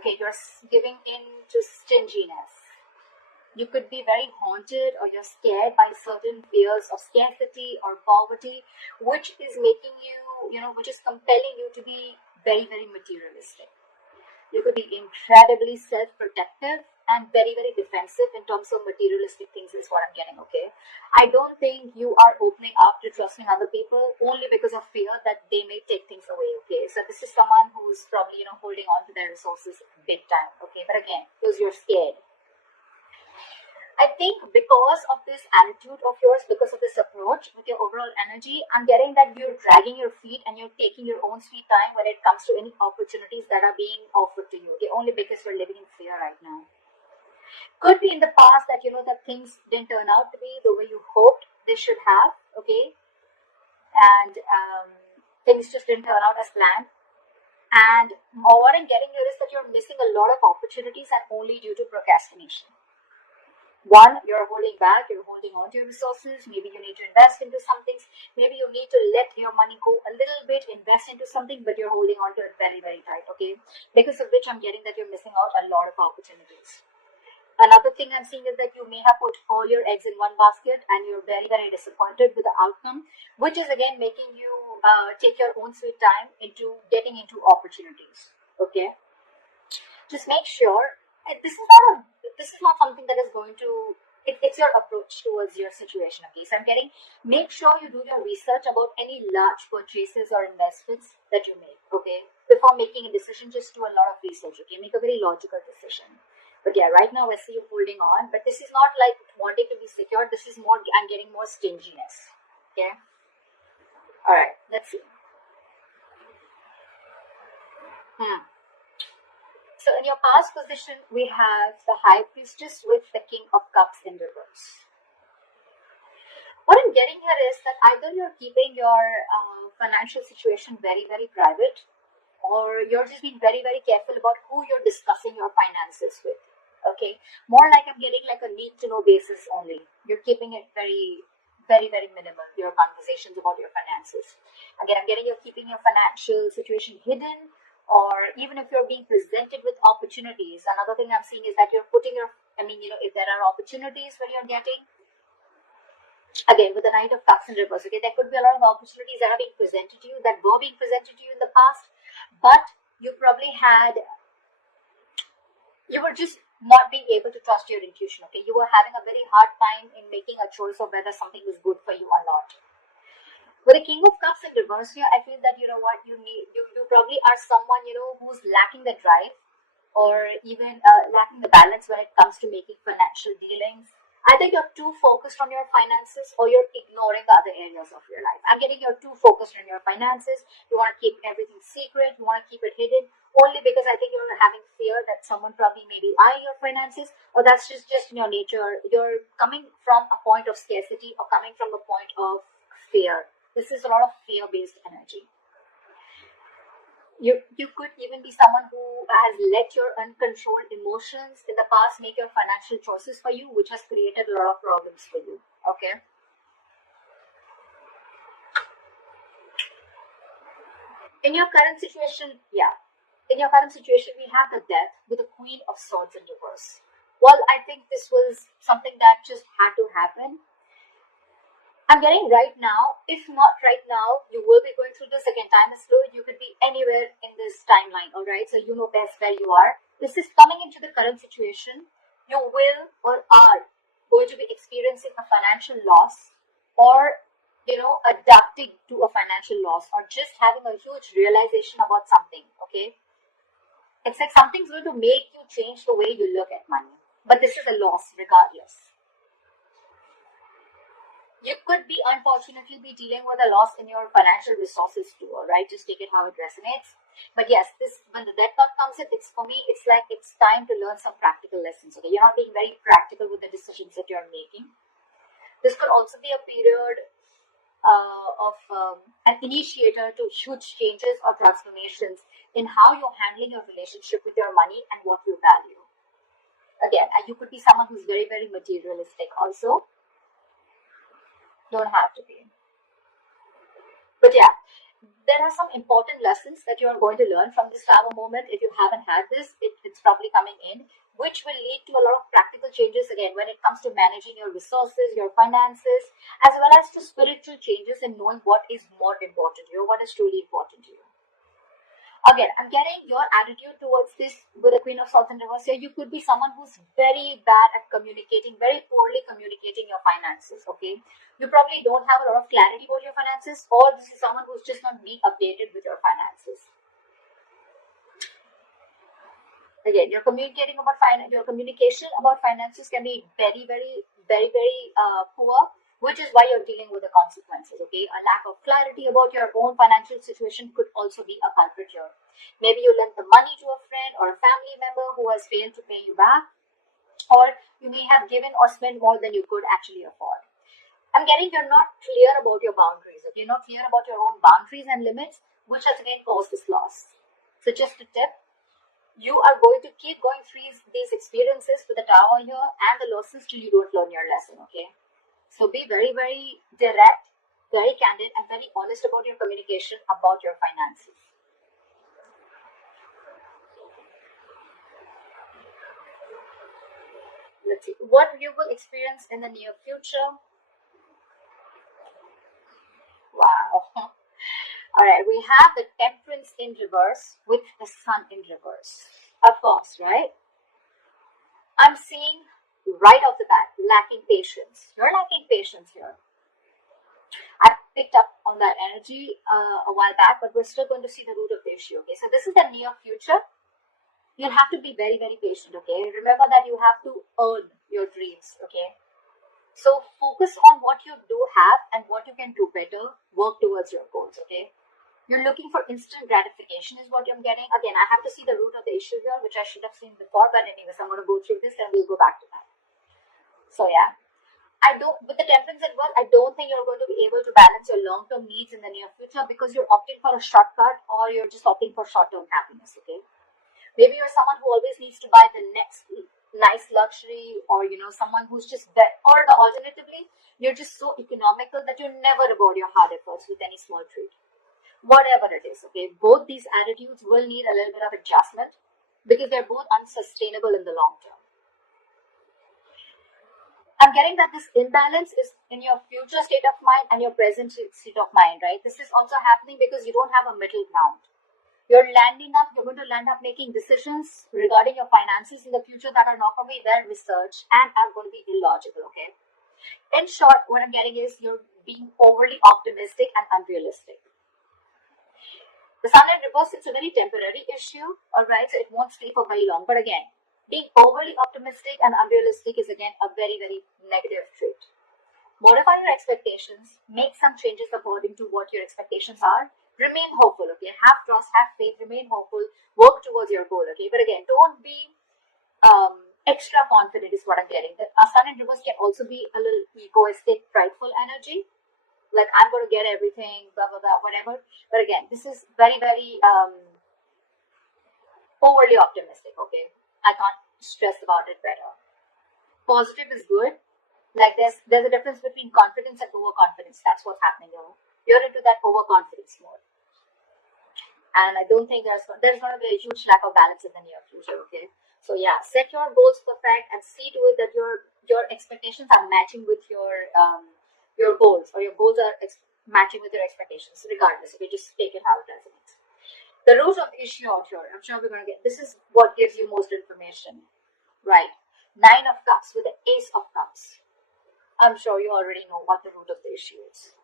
Okay, you're giving in to stinginess. You could be very haunted or you're scared by certain fears of scarcity or poverty, which is making you, which is compelling you to be very, very materialistic. You could be incredibly self-protective and very, very defensive in terms of materialistic things is what I'm getting, okay? I don't think you are opening up to trusting other people only because of fear that they may take things away, okay? So this is someone who's probably, holding on to their resources big time, okay? But again, because you're scared. I think because of this attitude of yours, because of this approach with your overall energy, I'm getting that you're dragging your feet and you're taking your own sweet time when it comes to any opportunities that are being offered to you. Okay, only because you're living in fear right now. Could be in the past that that things didn't turn out to be the way you hoped they should have. Okay, and things just didn't turn out as planned. And what I'm getting here is that you're missing a lot of opportunities and only due to procrastination. One, you're holding back, you're holding on to your resources. Maybe you need to invest into some things. Maybe you need to let your money go a little bit, invest into something, but you're holding on to it very, very tight, okay? Because of which I'm getting that you're missing out a lot of opportunities. Another thing I'm seeing is that you may have put all your eggs in one basket and you're very, very disappointed with the outcome, which is again making you take your own sweet time into getting into opportunities, okay? Just make sure this is not something that is going to it's your approach towards your situation, okay? So I'm getting, make sure you do your research about any large purchases or investments that you make, okay? Before making a decision, just do a lot of research, okay? Make a very logical decision. But yeah, right now I see you holding on, but this is not like wanting to be secure. This is more, I'm getting more stinginess, okay? All right, let's see. So in your past position, we have the High Priestess with the King of Cups in reverse. What I'm getting here is that either you're keeping your financial situation very, very private, or you're just being very, very careful about who you're discussing your finances with. Okay, more like I'm getting like a need to know basis only. You're keeping it very, very, very minimal, your conversations about your finances. Again, I'm getting you're keeping your financial situation hidden, or even if you're being presented with opportunities. Another thing I'm seeing is that you're putting your, if there are opportunities when you're getting, again, with the Knight of Cups in reverse, okay, there could be a lot of opportunities that are being presented to you, that were being presented to you in the past, but you probably you were just not being able to trust your intuition, okay? You were having a very hard time in making a choice of whether something was good for you or not. With the King of Cups in reverse here, I feel that, you probably are someone, who's lacking the drive or even lacking the balance when it comes to making financial dealings. Either you're too focused on your finances or you're ignoring the other areas of your life. I'm getting you're too focused on your finances. You want to keep everything secret. You want to keep it hidden only because I think you're having fear that someone probably maybe eyeing your finances, or that's just in your nature. You're coming from a point of scarcity or coming from a point of fear. This is a lot of fear-based energy. You could even be someone who has let your uncontrolled emotions in the past make your financial choices for you, which has created a lot of problems for you. Okay. In your current situation, we have the Death with the Queen of Swords in reverse. Well, I think this was something that just had to happen. I'm getting right now, if not right now, you will be going through the second time as fluid. You could be anywhere in this timeline, all right? So you know best where you are. This is coming into the current situation. You will or are going to be experiencing a financial loss, or adapting to a financial loss, or just having a huge realization about something, okay? It's like something's going to make you change the way you look at money. But this is a loss regardless. You could be unfortunately be dealing with a loss in your financial resources too, all right? Just take it how it resonates. But yes, this when the Death card comes in, it's for me, it's like it's time to learn some practical lessons. Okay, you're not being very practical with the decisions that you're making. This could also be a period of an initiator to huge changes or transformations in how you're handling your relationship with your money and what you value. Again, you could be someone who's very, very materialistic also. Don't have to be. But yeah, there are some important lessons that you are going to learn from this travel moment. If you haven't had this, it's probably coming in, which will lead to a lot of practical changes again when it comes to managing your resources, your finances, as well as to spiritual changes and knowing what is more important to you, what is truly important to you. Again, I'm getting your attitude towards this with the Queen of Swords in reverse here. You could be someone who's very bad at communicating, very poorly communicating your finances, okay? You probably don't have a lot of clarity about your finances, or this is someone who's just not being updated with your finances. Again, your communication about finances can be very poor, which is why you're dealing with the consequences, okay? A lack of clarity about your own financial situation could also be a culprit here. Maybe you lent the money to a friend or a family member who has failed to pay you back, or you may have given or spent more than you could actually afford. I'm getting you're not clear about your boundaries, okay? You're not clear about your own boundaries and limits, which has again caused this loss. So just a tip, you are going to keep going through these experiences with the Tower here and the losses till you don't learn your lesson, okay? So be very direct, very candid, and very honest about your communication about your finances. Let's see what you will experience in the near future. Wow. All right, we have the Temperance in reverse with the Sun in reverse. Of course, right? I'm seeing right off the bat, lacking patience. You're lacking patience here. I picked up on that energy a while back, but we're still going to see the root of the issue. Okay, so this is the near future. You'll have to be very patient. Okay, remember that you have to earn your dreams. Okay, so focus on what you do have and what you can do better. Work towards your goals. Okay. You're looking for instant gratification is what I'm getting. Again, I have to see the root of the issue here, which I should have seen before, but anyways, I'm going to go through this and we'll go back to that. So yeah, with the Temperance in reverse, I don't think you're going to be able to balance your long-term needs in the near future because you're opting for a shortcut or you're just opting for short-term happiness, okay? Maybe you're someone who always needs to buy the next nice luxury, or someone who's just or the alternatively, you're just so economical that you never reward your hard efforts with any small treat. Whatever it is, okay, both these attitudes will need a little bit of adjustment because they're both unsustainable in the long term. I'm getting that this imbalance is in your future state of mind and your present state of mind, right? This is also happening because you don't have a middle ground. You're going to land up making decisions regarding your finances in the future that are not going to be well researched and are going to be illogical, okay? In short, what I'm getting is you're being overly optimistic and unrealistic. The Sun in reverse, it's a very temporary issue, alright, so it won't stay for very long. But again, being overly optimistic and unrealistic is again a very negative trait. Modify your expectations, make some changes according to what your expectations are. Remain hopeful, okay? Have trust, have faith, remain hopeful, work towards your goal, okay? But again, don't be extra confident is what I'm getting. The Sun in reverse can also be a little egoistic, prideful energy. Like, I'm going to get everything, blah, whatever. But again, this is very overly optimistic, okay? I can't stress about it better. Positive is good. Like, there's a difference between confidence and overconfidence. That's what's happening here. You're into that overconfidence mode. And I don't think there's going to be a huge lack of balance in the near future, okay? So yeah, set your goals perfect and see to it that your expectations are matching with your goals, or your goals are matching with your expectations, regardless. If you just take it how it resonates. The root of the issue out here, I'm sure we're going to get, this is what gives you most information, right? 9 of Cups with the Ace of Cups. I'm sure you already know what the root of the issue is.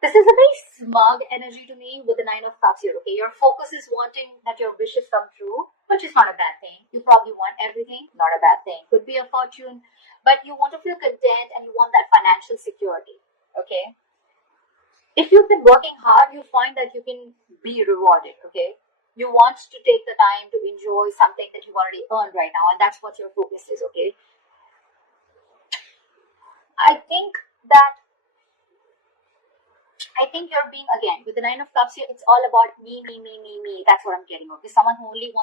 This is a very smug energy to me with the 9 of Cups here, okay? Your focus is wanting that your wishes come true, which is not a bad thing. You probably want everything, not a bad thing. Could be a fortune, but you want to feel content and you want that financial security, okay? If you've been working hard, you find that you can be rewarded, okay? You want to take the time to enjoy something that you've already earned right now, and that's what your focus is, okay? I think you're being, again, with the 9 of Cups here, it's all about me. That's what I'm getting, okay? Someone who is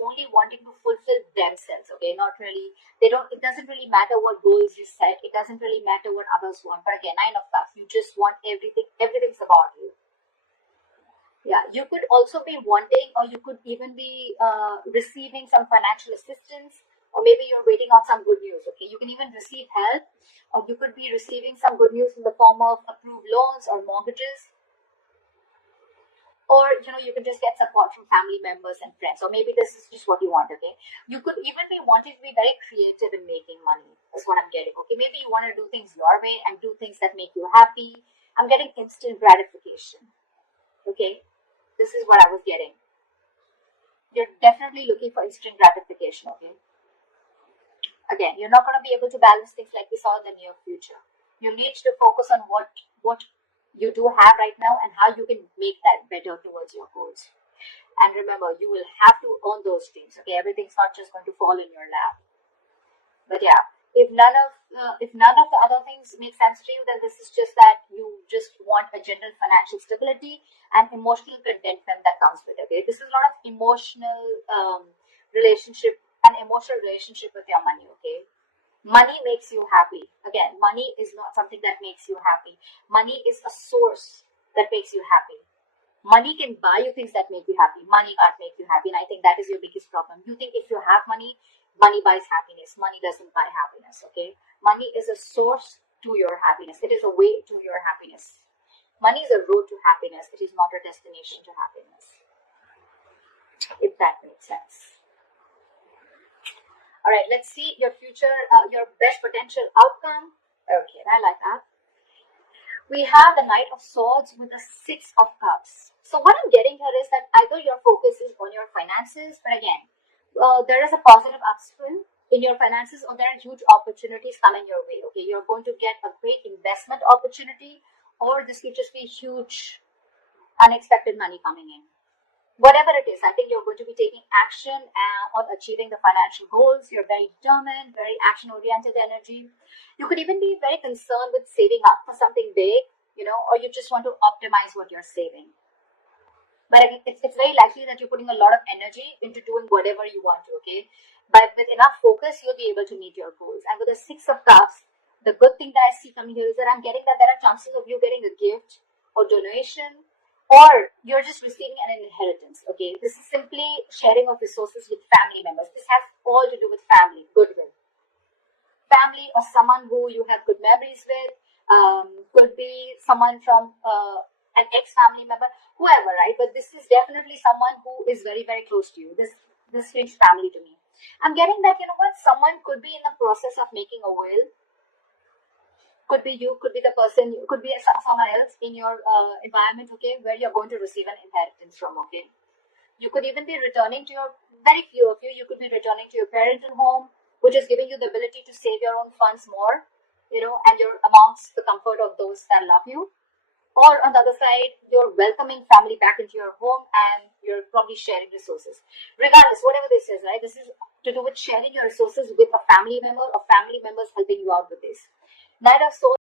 only wanting to fulfill themselves, okay? Not really, it doesn't really matter what goals you set. It doesn't really matter what others want. But again, 9 of Cups, you just want everything. Everything's about you. Yeah, you could also be wanting, or you could even be receiving some financial assistance, or maybe you're waiting on some good news. Okay, you can even receive help, or you could be receiving some good news in the form of approved loans or mortgages, or you can just get support from family members and friends, or maybe this is just what you want. Okay, you could even be wanting to be very creative in making money. That's what I'm getting. Okay, maybe you want to do things your way and do things that make you happy. I'm getting instant gratification. Okay, this is what I was getting. You're definitely looking for instant gratification. Okay, again, you're not going to be able to balance things like we saw in the near future. You need to focus on what you do have right now and how you can make that better towards your goals. And remember, you will have to earn those dreams. Okay, everything's not just going to fall in your lap. But yeah, if none of the other things make sense to you, then this is just that you just want a general financial stability and emotional contentment that comes with it. Okay, this is a lot of emotional relationship an emotional relationship with your money. Okay, money makes you happy. Again, money is not something that makes you happy. Money is a source that makes you happy. Money can buy you things that make you happy. Money can't make you happy, and I think that is your biggest problem. You think if you have money, money buys happiness. Money doesn't buy happiness. Okay, money is a source to your happiness. It is a way to your happiness. Money is a road to happiness. It is not a destination to happiness, if that makes sense. All right, let's see your future, your best potential outcome. Okay, I like that. We have the Knight of Swords with the Six of Cups. So what I'm getting here is that either your focus is on your finances, but again, there is a positive upswing in your finances, or there are huge opportunities coming your way. Okay, you're going to get a great investment opportunity, or this could just be huge unexpected money coming in. Whatever it is, I think you're going to be taking action on achieving the financial goals. You're very determined, very action-oriented energy. You could even be very concerned with saving up for something big, or you just want to optimize what you're saving. But it's very likely that you're putting a lot of energy into doing whatever you want to, okay? But with enough focus, you'll be able to meet your goals. And with the Six of Cups, the good thing that I see coming here is that I'm getting that there are chances of you getting a gift or donation, or you're just receiving an inheritance. Okay, this is simply sharing of resources with family members. This has all to do with family, goodwill. Family or someone who you have good memories with, could be someone from an ex-family member, whoever, right? But this is definitely someone who is very, very close to you. This screams family to me. I'm getting that, someone could be in the process of making a will. Could be you, could be the person, could be someone else in your environment, okay, where you're going to receive an inheritance from, okay. You could even be returning to very few of you could be returning to your parental home, which is giving you the ability to save your own funds more, and you're amongst the comfort of those that love you. Or on the other side, you're welcoming family back into your home and you're probably sharing resources. Regardless, whatever this is, right? This is to do with sharing your resources with a family member or family members helping you out with this. Knight of Swords.